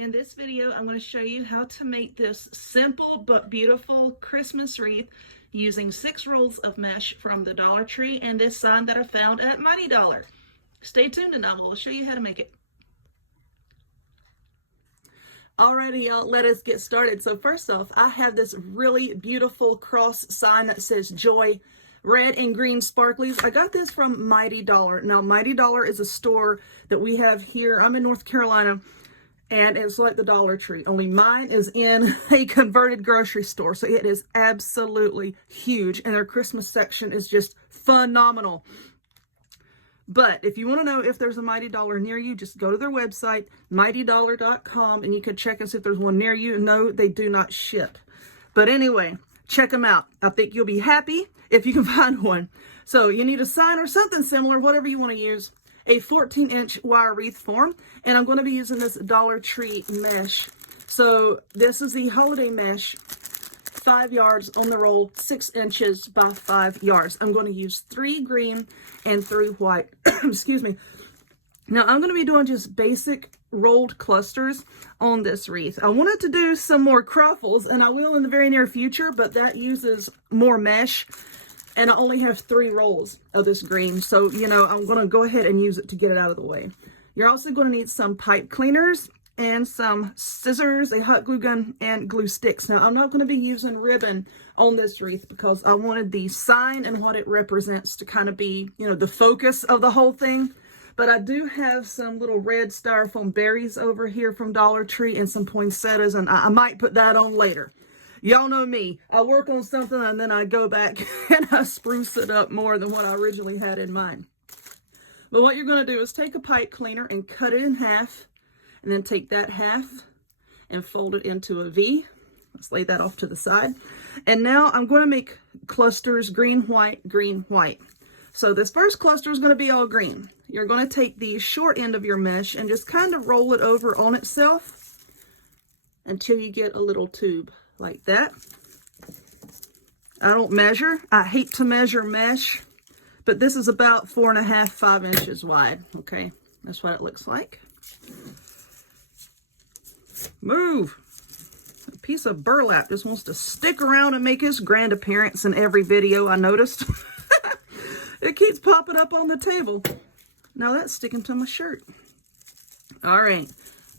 In this video, I'm going to show you how to make this simple but beautiful Christmas wreath using 6 rolls of mesh from the Dollar Tree and this sign that I found at Mighty Dollar. Stay tuned and I will show you how to make it. Alrighty, y'all, let us get started. So first off, I have this really beautiful cross sign that says Joy, red and green sparklies. I got this from Mighty Dollar. Now, Mighty Dollar is a store that we have here. I'm in North Carolina, and it's like the Dollar Tree, only mine is in a converted grocery store. So it is absolutely huge, and their Christmas section is just phenomenal. But if you want to know if there's a Mighty Dollar near you, just go to their website, mightydollar.com, and you can check and see if there's one near you. No, they do not ship. But anyway, check them out. I think you'll be happy if you can find one. So you need a sign or something similar, whatever you want to use, a 14-inch wire wreath form, and I'm going to be using this Dollar Tree mesh. So this is the holiday mesh, 5 yards on the roll, 6 inches by 5 yards. I'm going to use 3 green and 3 white. Excuse me. Now I'm going to be doing just basic rolled clusters on this wreath. I wanted to do some more cruffles, and I will in the very near future, but that uses more mesh, and I only have 3 rolls of this green. So, you know, I'm going to go ahead and use it to get it out of the way. You're also going to need some pipe cleaners and some scissors, a hot glue gun, and glue sticks. Now, I'm not going to be using ribbon on this wreath because I wanted the sign and what it represents to kind of be, you know, the focus of the whole thing. But I do have some little red styrofoam berries over here from Dollar Tree and some poinsettias, and I might put that on later. Y'all know me. I work on something and then I go back and I spruce it up more than what I originally had in mind. But what you're going to do is take a pipe cleaner and cut it in half, and then take that half and fold it into a V. Let's lay that off to the side. And now I'm going to make clusters green, white, green, white. So this first cluster is going to be all green. You're going to take the short end of your mesh and just kind of roll it over on itself until you get a little tube like that. I don't measure. I hate to measure mesh, but this is about 4.5, 5 inches wide. Okay, that's what it looks like. Move. A piece of burlap just wants to stick around and make his grand appearance in every video, I noticed. It keeps popping up on the table. Now that's sticking to my shirt. All right,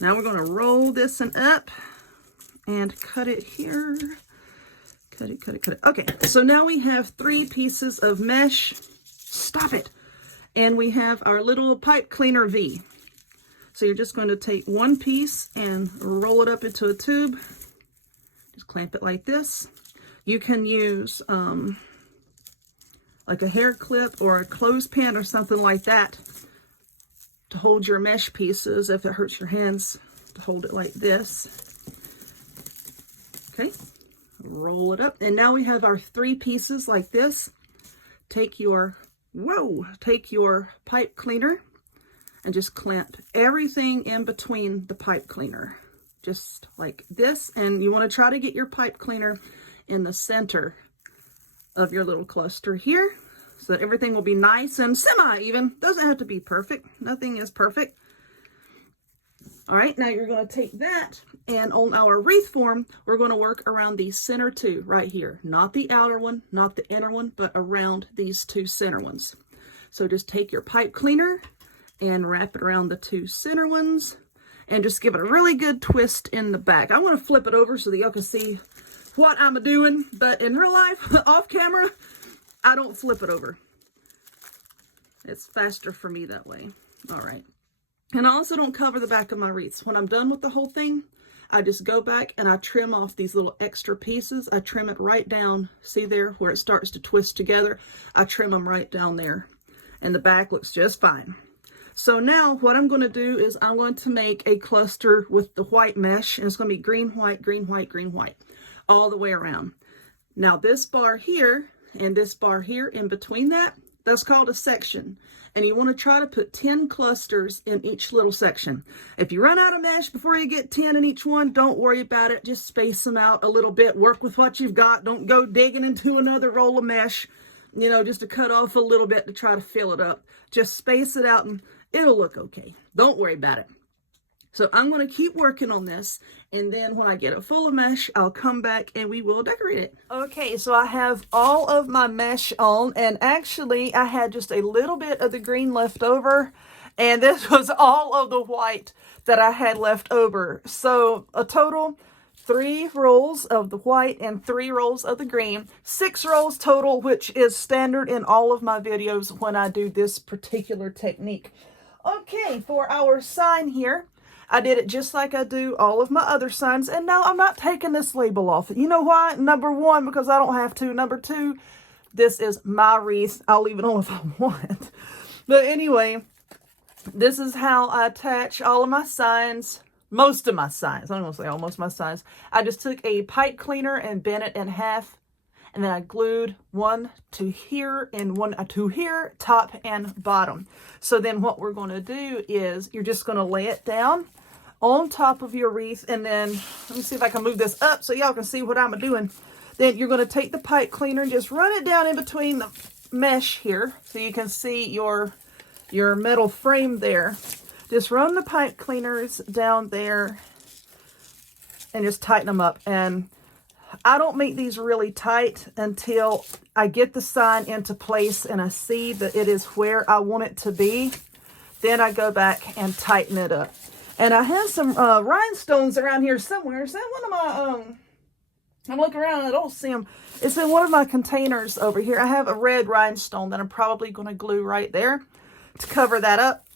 now we're going to roll this one up and cut it here. Cut it, cut it, cut it. Okay, so now we have 3 pieces of mesh. Stop it. And we have our little pipe cleaner V. So you're just going to take one piece and roll it up into a tube. Just clamp it like this. You can use like a hair clip or a clothespin or something like that to hold your mesh pieces if it hurts your hands, to hold it like this. Okay, roll it up. And now we have our 3 pieces like this. Take your, take your pipe cleaner and just clamp everything in between the pipe cleaner, just like this. And you want to try to get your pipe cleaner in the center of your little cluster here so that everything will be nice and semi-even. Doesn't have to be perfect. Nothing is perfect. All right, now you're going to take that, and on our wreath form, we're going to work around the center 2 right here. Not the outer one, not the inner one, but around these 2 center ones. So just take your pipe cleaner and wrap it around the 2 center ones, and just give it a really good twist in the back. I'm going to flip it over so that y'all can see what I'm doing, but in real life, off camera, I don't flip it over. It's faster for me that way. All right. And I also don't cover the back of my wreaths. When I'm done with the whole thing, I just go back and I trim off these little extra pieces. I trim it right down. See there where it starts to twist together? I trim them right down there. And the back looks just fine. So now what I'm going to do is I'm going to make a cluster with the white mesh. And it's going to be green, white, green, white, green, white, all the way around. Now this bar here and this bar here in between that, that's called a section. And you want to try to put 10 clusters in each little section. If you run out of mesh before you get 10 in each one, don't worry about it. Just space them out a little bit. Work with what you've got. Don't go digging into another roll of mesh, you know, just to cut off a little bit to try to fill it up. Just space it out and it'll look okay. Don't worry about it. So I'm going to keep working on this, and then when I get it full of mesh, I'll come back and we will decorate it. Okay, so I have all of my mesh on, and actually I had just a little bit of the green left over, and this was all of the white that I had left over. So a total 3 rolls of the white and 3 rolls of the green, 6 rolls total, which is standard in all of my videos when I do this particular technique. Okay, for our sign here, I did it just like I do all of my other signs, and now I'm not taking this label off. You know why? Number 1, because I don't have to. Number 2, this is my wreath. I'll leave it on if I want. But anyway, this is how I attach all of my signs. Most of my signs. I'm going to say almost my signs. I just took a pipe cleaner and bent it in half. And then I glued one to here and one to here, top and bottom. So then what we're going to do is you're just going to lay it down on top of your wreath. And then, let me see if I can move this up so y'all can see what I'm doing. Then you're going to take the pipe cleaner and just run it down in between the mesh here so you can see your metal frame there. Just run the pipe cleaners down there and just tighten them up. And I don't make these really tight until I get the sign into place and I see that it is where I want it to be. Then I go back and tighten it up. And I have some rhinestones around here somewhere. Is that one of my, I'm looking around and I don't see them. It's in one of my containers over here. I have a red rhinestone that I'm probably going to glue right there to cover that up.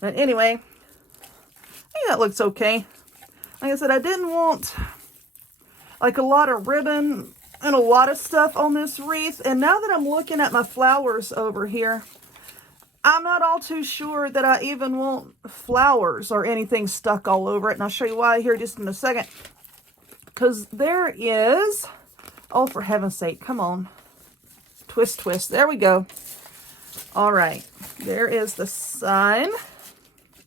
But anyway, I think that looks okay. Like I said, I didn't want like a lot of ribbon and a lot of stuff on this wreath. And now that I'm looking at my flowers over here, I'm not all too sure that I even want flowers or anything stuck all over it. And I'll show you why here just in a second. Because there is, oh, for heaven's sake, come on. Twist, twist. There we go. All right. There is the sign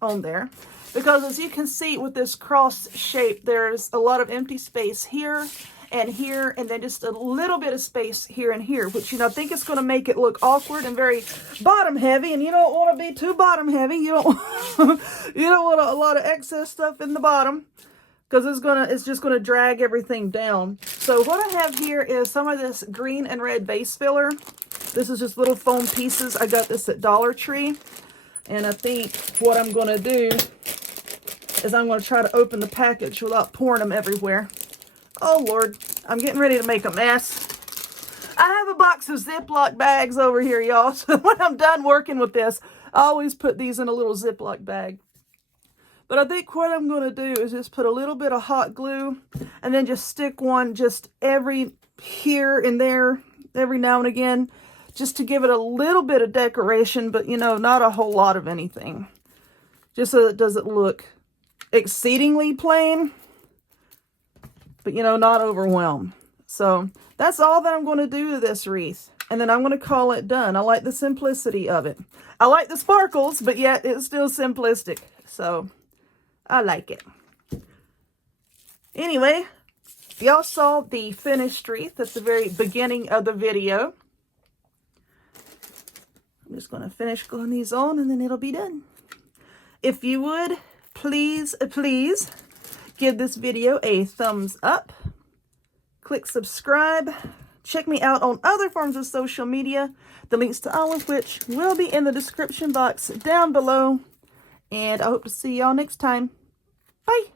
on there, because as you can see with this cross shape, there's a lot of empty space here, and then just a little bit of space here and here, which, you know, I think it's going to make it look awkward and very bottom heavy, and you don't want to be too bottom heavy. You don't you don't want a lot of excess stuff in the bottom, because it's just gonna drag everything down. So what I have here is some of this green and red vase filler. This is just little foam pieces. I got this at Dollar Tree. And I think what I'm going to do is I'm going to try to open the package without pouring them everywhere. Oh, Lord. I'm getting ready to make a mess. I have a box of Ziploc bags over here, y'all. So when I'm done working with this, I always put these in a little Ziploc bag. But I think what I'm going to do is just put a little bit of hot glue and then just stick one just every here and there, every now and again, just to give it a little bit of decoration, but, you know, not a whole lot of anything. Just so it doesn't look exceedingly plain, but, you know, not overwhelmed. So that's all that I'm going to do to this wreath. And then I'm going to call it done. I like the simplicity of it. I like the sparkles, but yet it's still simplistic. So I like it. Anyway, y'all saw the finished wreath at the very beginning of the video. I'm just going to finish gluing these on and then it'll be done. If you would, please give this video a thumbs up. Click subscribe. Check me out on other forms of social media, the links to all of which will be in the description box down below. And I hope to see y'all next time. Bye.